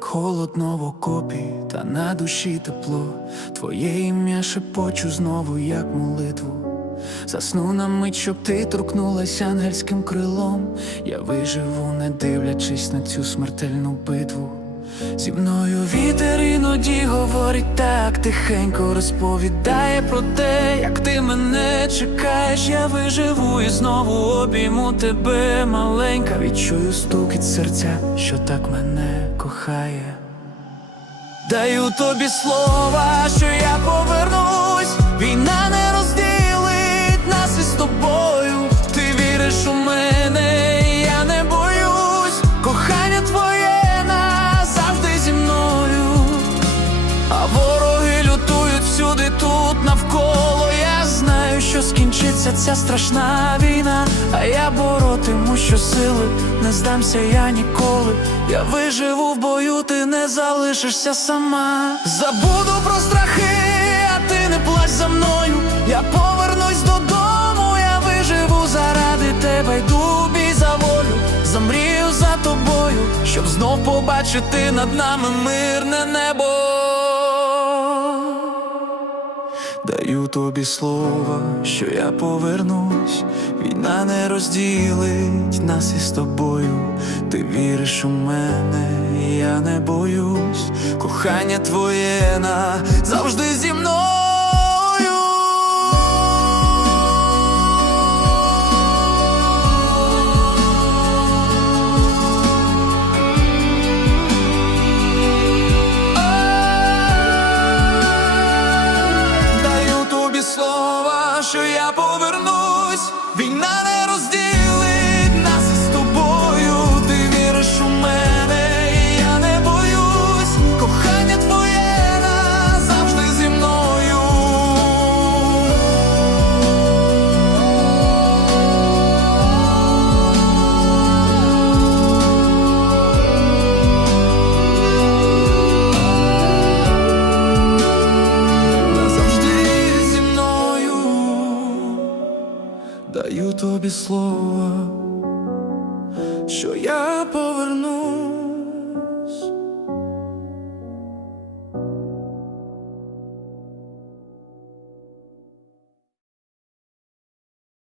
холодно в окопі, та на душі тепло. Твоє ім'я шепочу знову, як молитву. Засну на мить, щоб ти торкнулася ангельським крилом. Я виживу, не дивлячись на цю смертельну битву. Зі мною вітер іноді говорить так, тихенько розповідає про те, як ти мене чекаєш, я виживу і знову обійму тебе, маленька. Відчую стукіт серця, що так мене кохає. Даю тобі слова, що я повернусь, що скінчиться ця страшна війна. А я боротиму щосили, не здамся я ніколи. Я виживу в бою, ти не залишишся сама. Забуду про страхи, а ти не плач за мною. Я повернусь додому, я виживу заради тебе, йду бій за волю. Замрію за тобою, щоб знов побачити над нами мирне небо. Даю тобі слово, що я повернусь, війна не розділить нас із тобою. Ти віриш у мене, я не боюсь. Кохання твоє на завжди зі що я повернусь. Даю тобі слово, що я повернусь.